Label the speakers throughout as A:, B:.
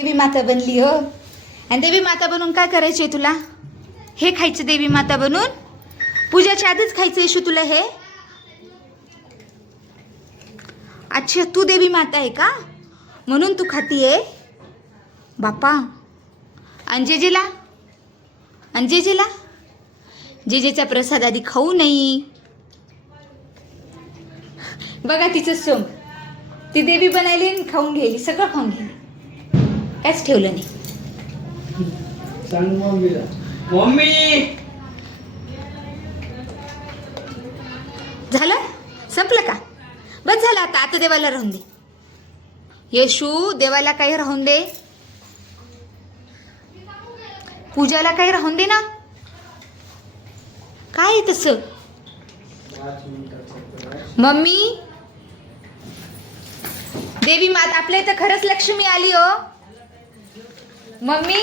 A: देवी माता बनली हो. आणि देवी माता बनून काय करायची आहे तुला? हे खायचं देवी माता बनून? पूजाच्या आधीच खायचं येशू तुला हे? अच्छा तू देवी माता आहे का? म्हणून तू खातीये. बापा आणि जेजेला जेजेचा प्रसाद आधी खाऊ नाही बघा तिचं सोंग. ती देवी बनायली आणि खाऊन गेली सगळं खाऊन गेली काहीच ठेवलं नाही.
B: सांग मम्मीला मम्मी!
A: झालं? संपलं का? बस झालं आता. आता देवाला राहून दे. येशू देवाला काही राहून दे. पूजाला काही राहून दे ना. काय तसं? मम्मी! देवी मात आपल्या इथं खरंच लक्ष्मी आली हो. मम्मी?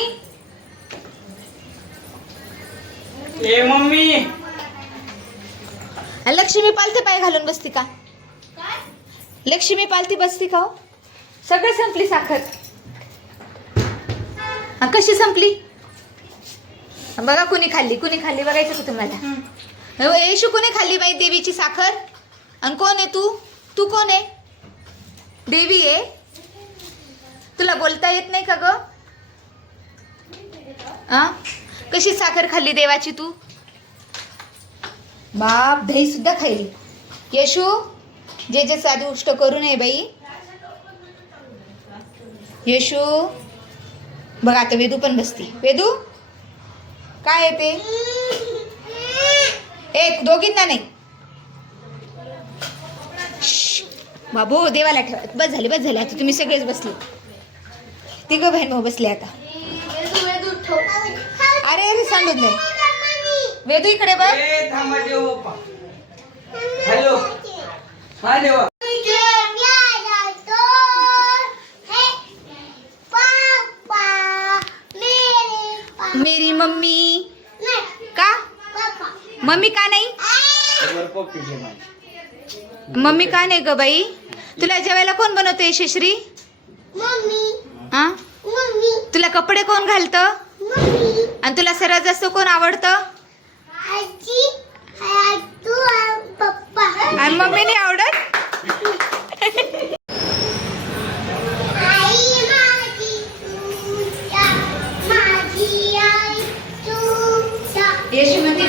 B: ए मम्मी!
A: लक्ष्मी पालते पाय घालून बसती का? लक्ष्मी पालती बसती का हो? सगळं संपली साखर. हा, कशी संपली? बघा कुणी खाल्ली कुणी खाल्ली बघायचं का तुम्हाला? अहो, येशू कोणी खाल्ली बाई देवीची साखर? आणि कोण आहे तू? तू कोण आहे? देवी आहे? तुला बोलता येत नाही का ग? आ? कशी साखर खाल्ली देवाची तू? बाप दही सुद्धा खाईल. येशू जे जे साधी उष्ट करू नये बाई. येशू बघ आता वेदू पण बसती. वेदू काय आहे ते? एक दोघींना नाही. बाबू देवाला ठेवा. बस झाली बस झाली. आता तुम्ही सगळेच बसले. तिघ बहीण भाऊ बसले आता. अरे अरे दे वेदू इकडे बघ.
B: हॅलो. हा देवा
A: मेरी मम्मी. का? मम्मी का नाही? मम्मी का नाही ग बाई? तुला जेवायला कोण बनवते यशश्री हा तुला कपडे कोण घालतं? आणि तुला सर्वात जास्त कोण आवडतं? आणि मम्मी नाही आवडत? येशू मंदिर